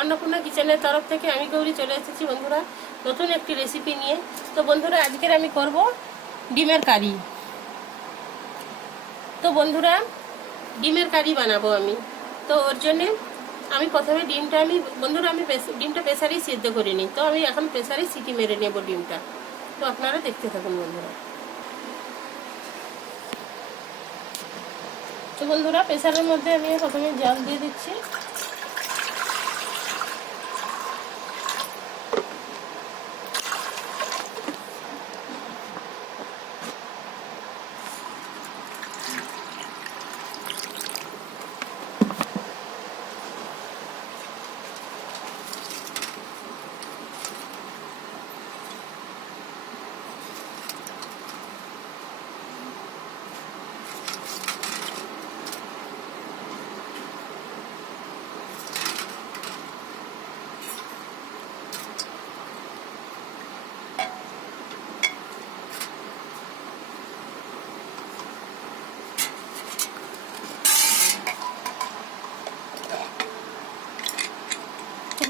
অন্নপূর্ণা কিচেনের তরফ থেকে আমি গৌরী চলে এসেছি বন্ধুরা নতুন একটি রেসিপি নিয়ে। তো বন্ধুরা আজকের আমি করব ডিমের কারি। তো বন্ধুরা ডিমের কারি বানাবো আমি। তো ওর জন্যে আমি প্রথমে ডিমটা ডিমটা প্রেসারেই সিদ্ধ করে নিই। তো আমি এখন প্রেসারে সিটি মেরে নেব ডিমটা। তো আপনারা দেখতে থাকুন বন্ধুরা। তো বন্ধুরা প্রেসারের মধ্যে আমি প্রথমে জল দিয়ে দিচ্ছি।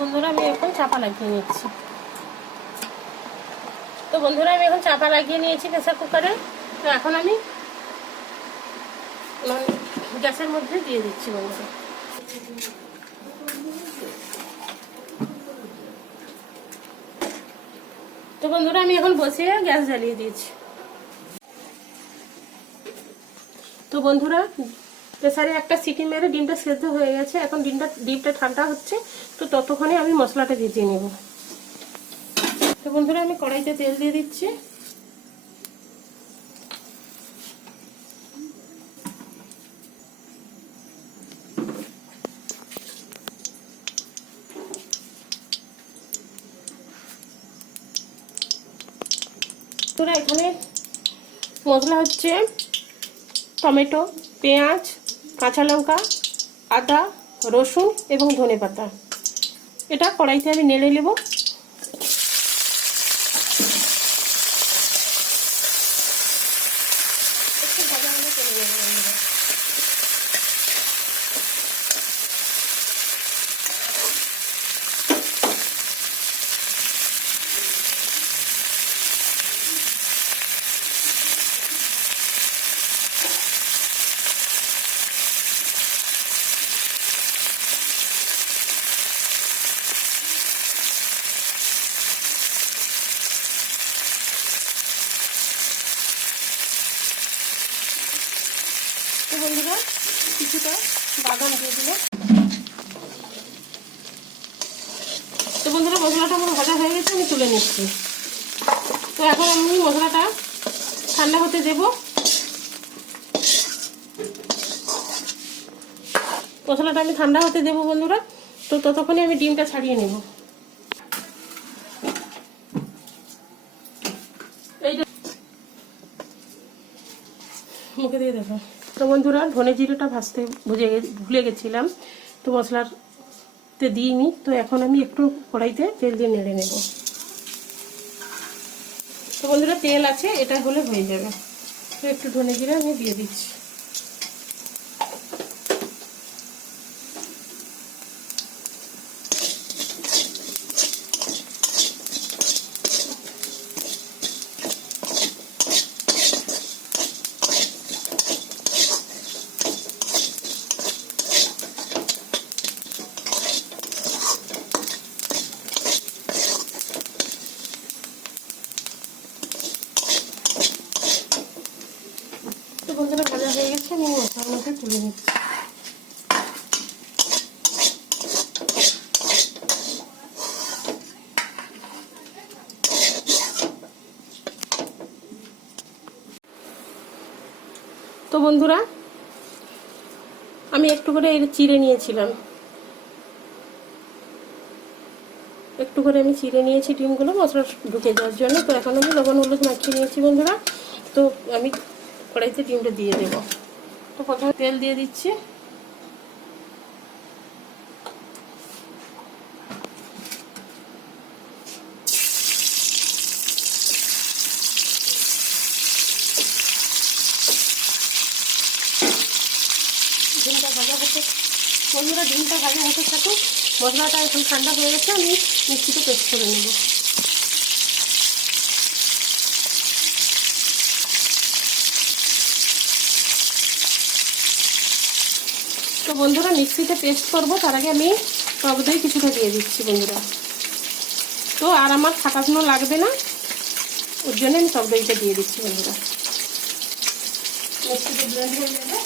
বন্ধুরা আমি এখন চাপা লাগিয়ে নিচ্ছি। তো বন্ধুরা আমি এখন চাপা লাগিয়ে নিয়েছি প্রেসার কুকারে। তো এখন আমি গ্যাসের মধ্যে দিয়ে দিচ্ছি বন্ধুরা। তো বন্ধুরা আমি এখন বসিয়ে গ্যাস জ্বালিয়ে দিয়েছি। তো বন্ধুরা প্রেসারে একটা সিটি মেরে ডিমটা সেদ্ধ হয়ে গেছে। এখন ডিমটা ঠান্ডা হচ্ছে। তো ততক্ষণে আমি মশলাটা ভেজে নেব। তো বন্ধুরা আমি কড়াইতে তেল দিয়ে দিচ্ছি। তোরা এখানে মশলা হচ্ছে টমেটো, পেঁয়াজ, কাঁচা লঙ্কা, আদা, রসুন এবং ধনেপাতা। এটা কড়াইতে আমি নেড়ে নেব। একটু ভাজা ভাজা করে নেব বন্ধুরা। তো বন্ধুরা কিছুটা বাদাম দিয়ে দিল। তো বন্ধুরা মশলাটা পুরো ভাজা হয়ে গেছে, আমি তুলে নিচ্ছি। তো এখন আমি মশলাটা ঠান্ডা হতে দেব। মশলাটা আমি ঠান্ডা হতে দেবো বন্ধুরা। তো ততক্ষণে আমি ডিমটা ছাড়িয়ে নেব। এইটা মুখে দিয়ে দেখো। তো বন্ধুরা ধনে জিরেটা ভাজতে ভুলে গেছিলাম। তো মশলাতে দিইনি। তো এখন আমি একটু কড়াইতে তেল দিয়ে নেড়ে নেব। তো বন্ধুরা তেল আছে, এটা হলে হয়ে যাবে। তো একটু ধনে জিরে আমি দিয়ে দিচ্ছি। তো বন্ধুরা ভাজা হয়ে গেছে, আমি মশলার মধ্যে তুলে নিচ্ছি। তো বন্ধুরা আমি একটু করে চিড়ে নিয়েছিলাম, একটু করে আমি চিড়ে নিয়েছি ডিমগুলো মশলা ঢুকে যাওয়ার জন্য। তো এখন আমি লবণ হলুদ মাখিয়ে নিয়েছি বন্ধুরা। তো আমি কড়াইতে ডিমটা দিয়ে দেব। তো প্রথমে তেল দিয়ে দিচ্ছি। ডিমটা ভাজা হতে বন্ধুরা ডিমটা ভাজা হতে থাকুক, মশলাটা এখন ঠান্ডা হয়ে গেছে, আমি মিক্সিতে পেস্ট করে নেব। তো বন্ধুরা মিক্সিতে পেস্ট করব, তার আগে আমি টক দই কিছুটা দিয়ে দিচ্ছি বন্ধুরা। তো আর আমার ফাটানো লাগবে না, ওর জন্য আমি টক দইটা দিয়ে দিচ্ছি বন্ধুরা। মিক্সিতে ব্লেন্ড হয়ে যাবে।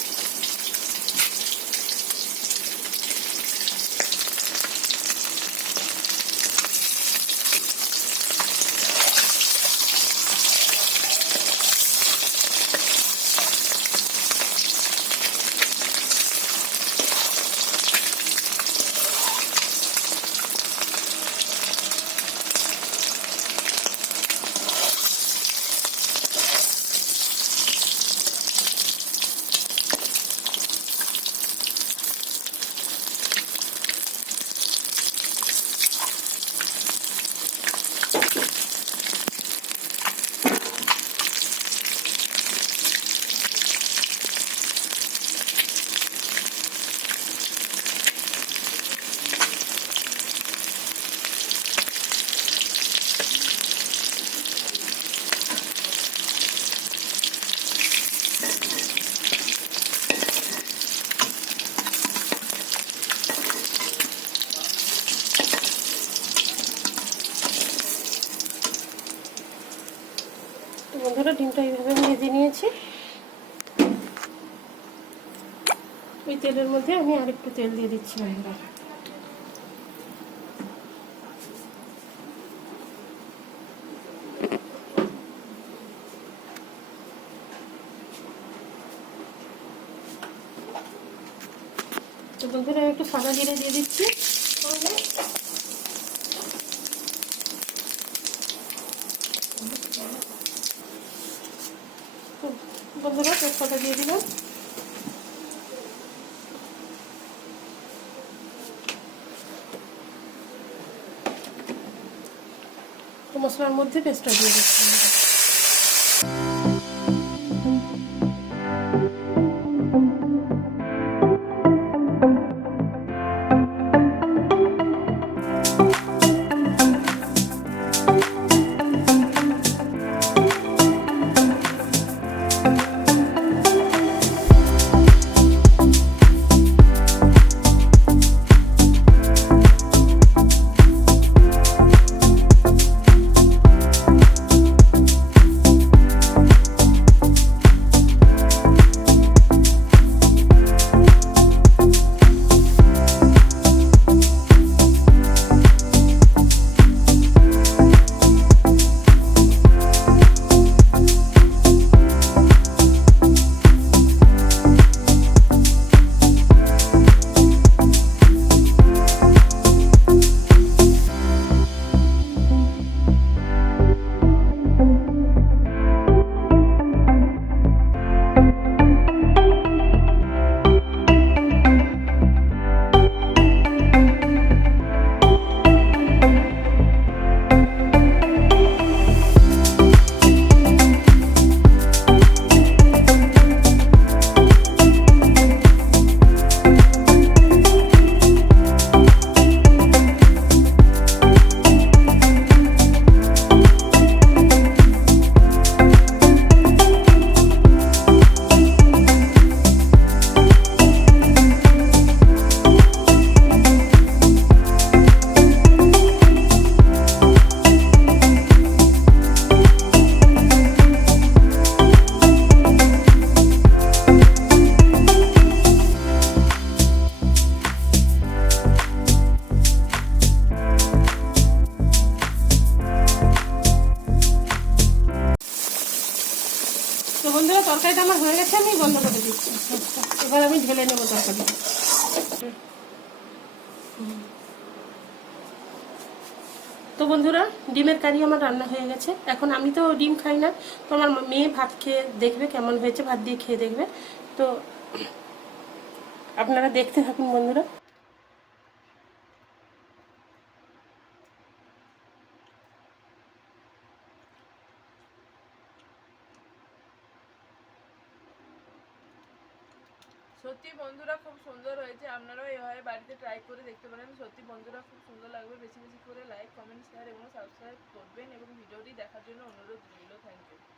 বন্ধুরা ডিমটা এইভাবে ভেজে নিয়েছি। ওই তেলের মধ্যে আমি আরেকটু তেল দিয়ে দিচ্ছি বন্ধুরা। তো বন্ধুরা একটু সাদা জিরে দিয়ে দিচ্ছি। বন্ধুরা তেজপাতা দিয়ে দিলাম। তো মশলার মধ্যে পেস্টটা দিয়ে দিচ্ছি। তো বন্ধুরা তরকারিটা আমার হয়ে গেছে, আমি বন্ধ করে দিচ্ছি। এবার আমি ঢেলে নেবো তরকারি। তো বন্ধুরা ডিমের কারি আমার রান্না হয়ে গেছে। এখন আমি তো ডিম খাই না, তো আমার মেয়ে ভাত খেয়ে দেখবে কেমন হয়েছে, ভাত দিয়ে খেয়ে দেখবে। তো আপনারা দেখতে থাকুন বন্ধুরা। সত্যি বন্ধুরা খুব সুন্দর হয়েছে, আপনারাও এভাবে বাড়িতে ট্রাই করে দেখতে পারেন। সত্যি বন্ধুরা খুব সুন্দর লাগবে। বেশি বেশি করে লাইক, কমেন্ট, শেয়ার এবং সাবস্ক্রাইব করবেন এবং ভিডিওটি